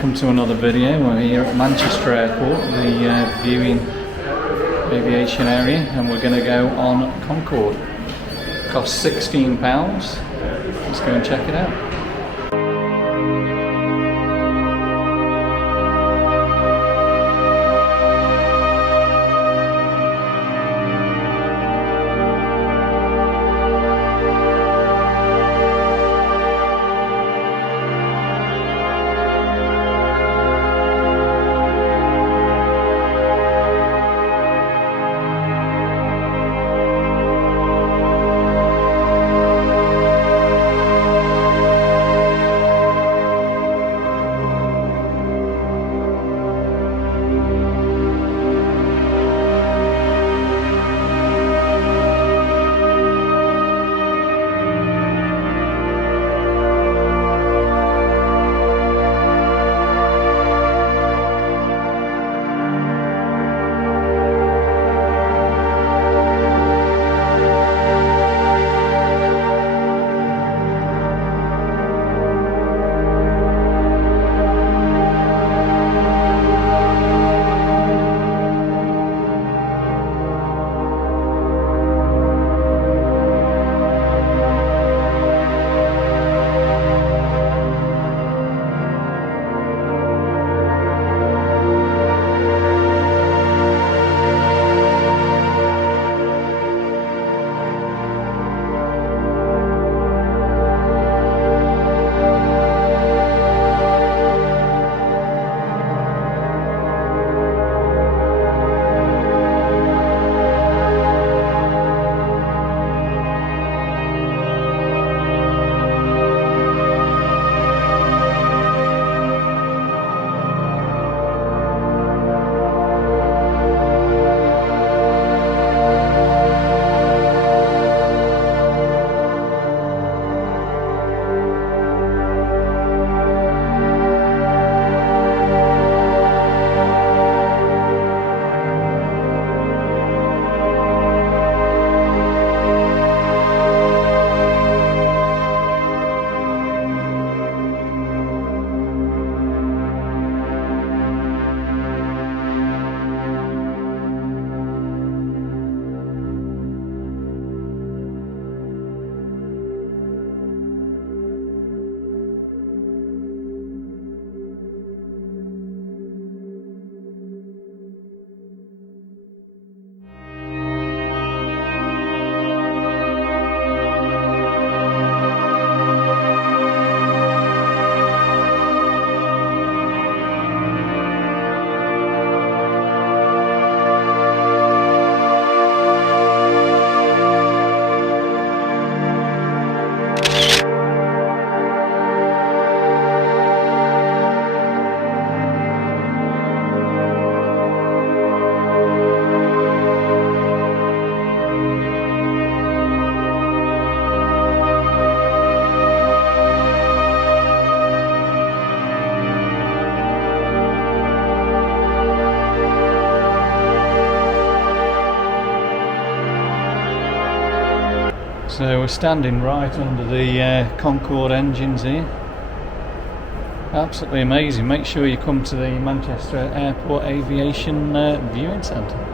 welcome to another video. We're here at Manchester Airport, the viewing aviation area, and we're going to go on Concorde. Costs £16. Let's go and check it out. So we're standing right under the Concorde engines here. Absolutely amazing. Make sure you come to the Manchester Airport Aviation Viewing Centre.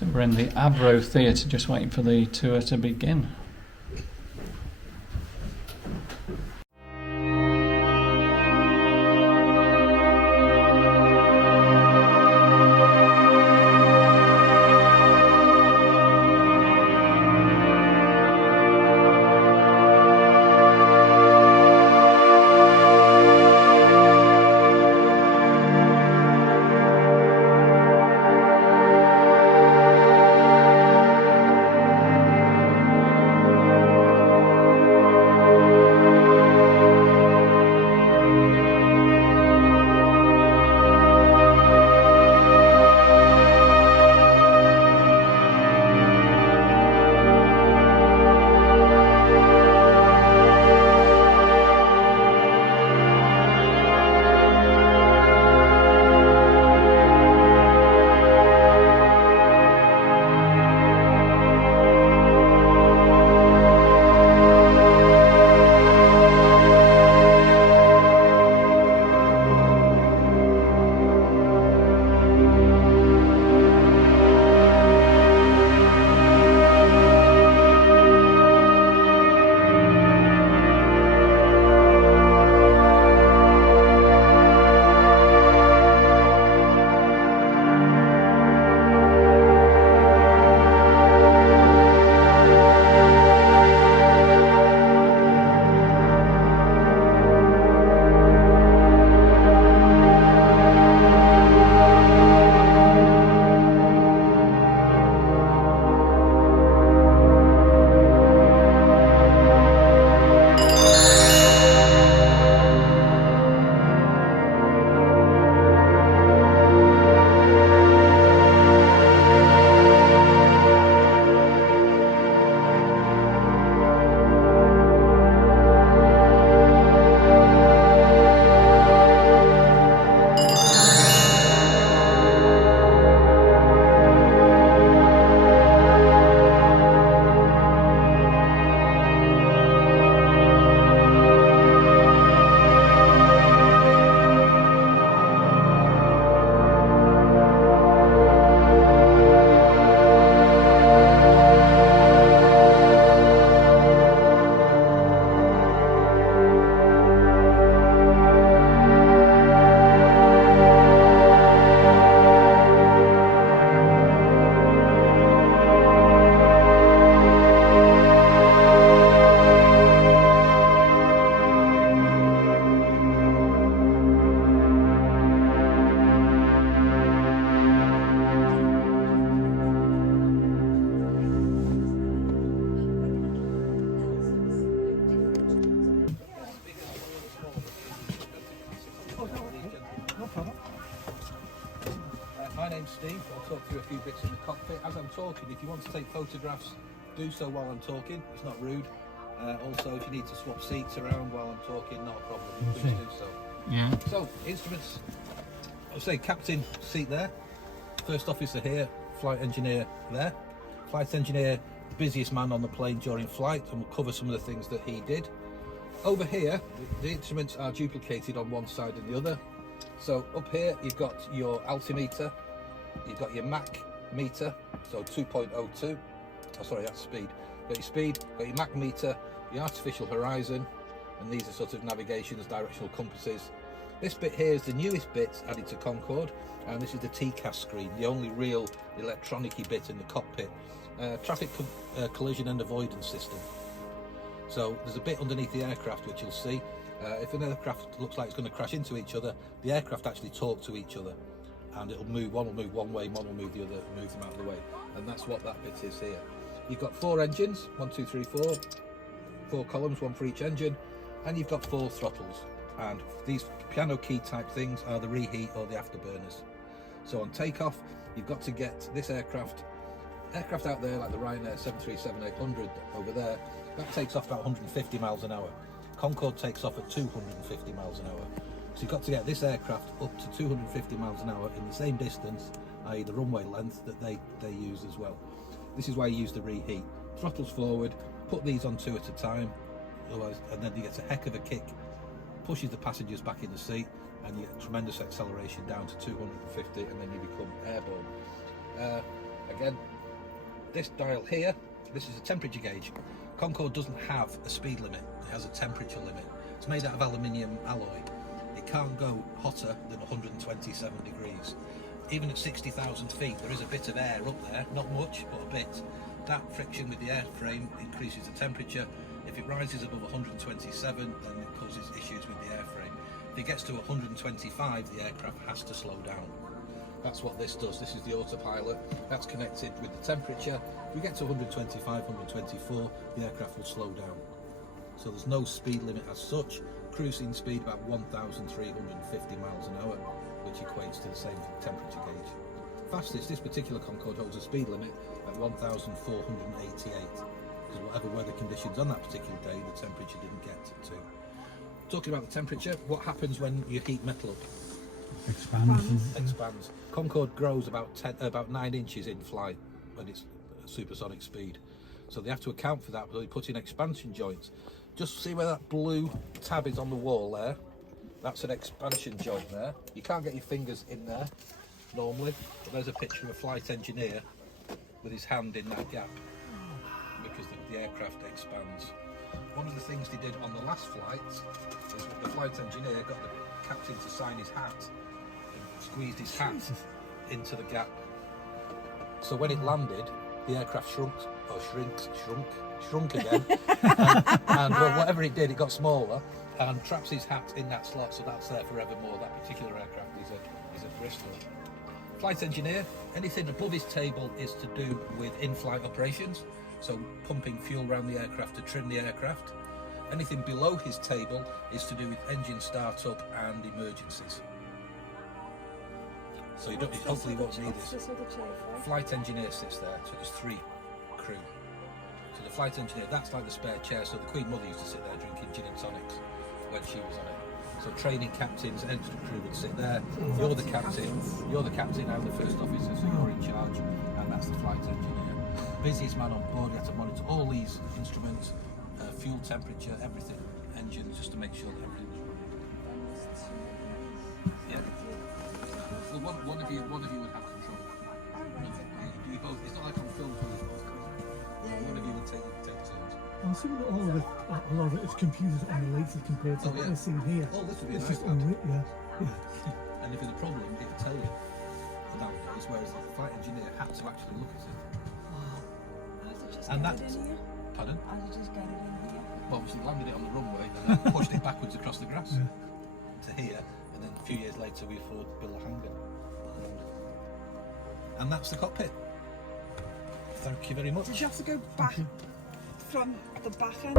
So we're in the AVRO Theater, just waiting for the tour to begin. My name's Steve. I'll talk through a few bits in the cockpit. As I'm talking, if you want to take photographs, do so while I'm talking. It's not rude. Also, if you need to swap seats around while I'm talking, not a problem. Please do so. Yeah. So, instruments. I'll say captain seat there. First officer here. Flight engineer there. Flight engineer, busiest man on the plane during flight, and we'll cover some of the things that he did. Over here, the instruments are duplicated on one side and the other. So up here, you've got your altimeter, you've got your Mach meter, so 2.02. Oh, sorry, that's speed. Got your speed, got your Mach meter, your artificial horizon, and these are sort of navigations, directional compasses. This bit here is the newest bit added to Concorde, and this is the TCAS screen, the only real electronic-y bit in the cockpit. Traffic collision and avoidance system. So there's a bit underneath the aircraft which you'll see. If an aircraft looks like it's going to crash into each other, the aircraft actually talk to each other, and it'll move. One will move one way, one will move the other, move them out of the way, and that's what that bit is here. You've got 4 engines, 1, 2, 3, 4, 4 columns, 1 for each engine, and you've got 4 throttles. And these piano key type things are the reheat or the afterburners. So on takeoff, you've got to get this aircraft out there, like the Ryanair 737-800 over there, that takes off about 150 miles an hour. Concorde takes off at 250 miles an hour. So you've got to get this aircraft up to 250 miles an hour in the same distance, i.e. the runway length that they use as well. This is why you use the reheat. Throttles forward, put these on 2 at a time, otherwise, and then you get a heck of a kick, pushes the passengers back in the seat, and you get tremendous acceleration down to 250, and then you become airborne. again. This dial here, this is a temperature gauge. Concorde doesn't have a speed limit, it has a temperature limit. It's made out of aluminium alloy. It can't go hotter than 127 degrees. Even at 60,000 feet, there is a bit of air up there, not much, but a bit. That friction with the airframe increases the temperature. If it rises above 127, then it causes issues with the airframe. If it gets to 125, the aircraft has to slow down. That's what this does. This is the autopilot. That's connected with the temperature. If we get to 125, 124, the aircraft will slow down. So there's no speed limit as such. Cruising speed about 1,350 miles an hour, which equates to the same temperature gauge. Fastest, this particular Concorde holds a speed limit at 1,488, because whatever weather conditions on that particular day, the temperature didn't get to. Talking about the temperature, what happens when you heat metal up? Expands. Concorde grows about 9 inches in flight when it's supersonic speed. So they have to account for that, but they put in expansion joints. Just see where that blue tab is on the wall there? That's an expansion joint there. You can't get your fingers in there normally, but there's a picture of a flight engineer with his hand in that gap because the aircraft expands. One of the things they did on the last flight is the flight engineer got the captain to sign his hat and squeezed his hat into the gap. So when it landed, the aircraft shrunk again, and well, whatever it did, it got smaller and traps his hat in that slot, so that's there forevermore. That particular aircraft is a Bristol. Flight engineer, anything above his table is to do with in-flight operations, so pumping fuel around the aircraft to trim the aircraft. Anything below his table is to do with engine startup and emergencies. So you don't, hopefully you won't need this. Flight engineer sits there, so there's 3 crew. So the flight engineer, that's like the spare chair, so the Queen Mother used to sit there drinking gin and tonics when she was on it. So training captains, engine crew would sit there. You're the captain, I'm the first officer, so you're in charge, and that's the flight engineer. Busiest man on board, you have to monitor all these instruments, fuel temperature, everything, engines, just to make sure that everything's running. Yeah. Well, one of you would have control. You both. It's not like on film. One of you would take turns. I'm assuming that a lot of it is computers emulated compared to what we're seeing here. Oh, this would be it's nice. just yeah. And if there's a problem, it will tell you nowadays, whereas the flight engineer had to actually look at it. And that's pardon? I just got it in here. Well, obviously landed it on the runway and then pushed it backwards across the grass to here, and then a few years later we afford to build a hangar. And that's the cockpit. Thank you very much. Did you have to go back from the back end?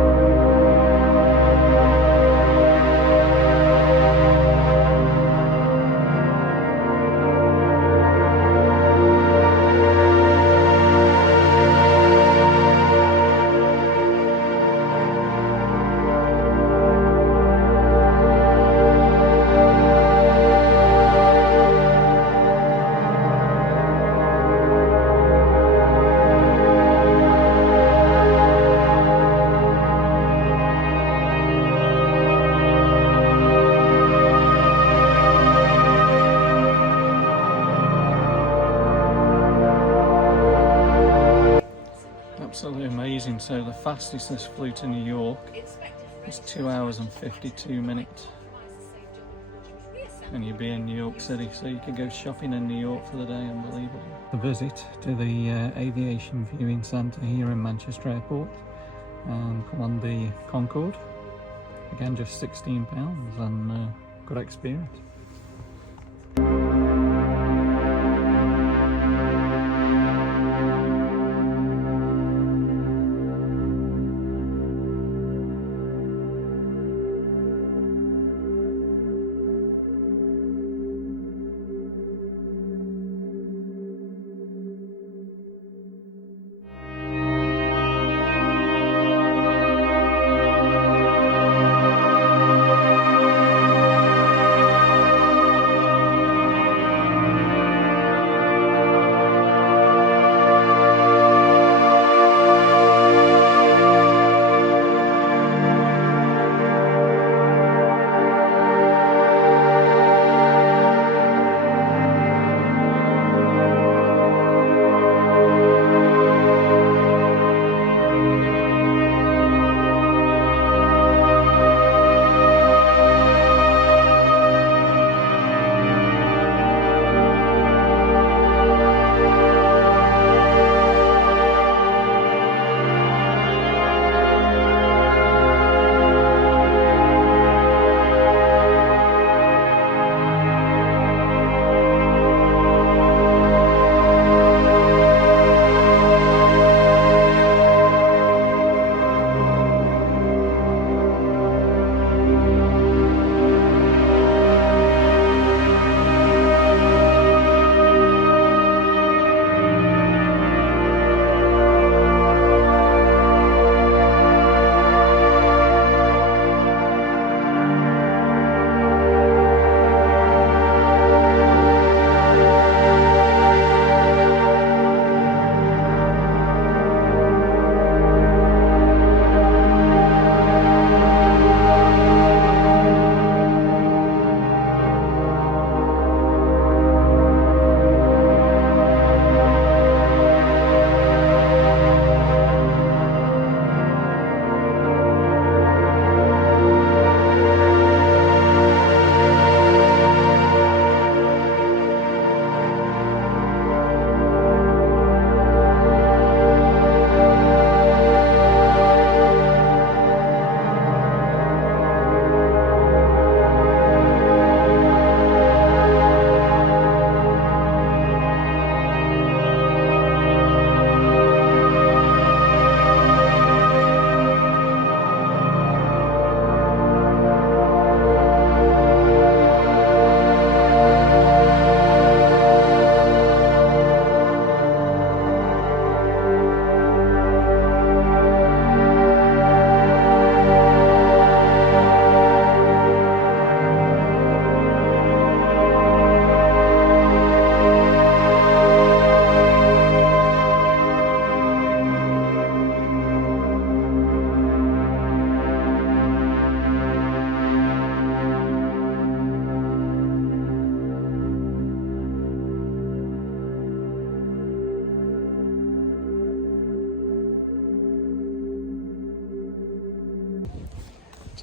Absolutely amazing. So the fastest this flew to New York was 2 hours and 52 minutes. And you'd be in New York City, so you could go shopping in New York for the day. Unbelievable. The visit to the Aviation Viewing Centre here in Manchester Airport, and come on the Concorde. Again, just £16 and good experience.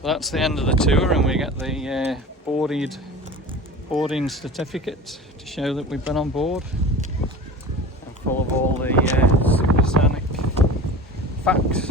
So that's the end of the tour, and we get the boarding certificate to show that we've been on board, and full of all the supersonic facts.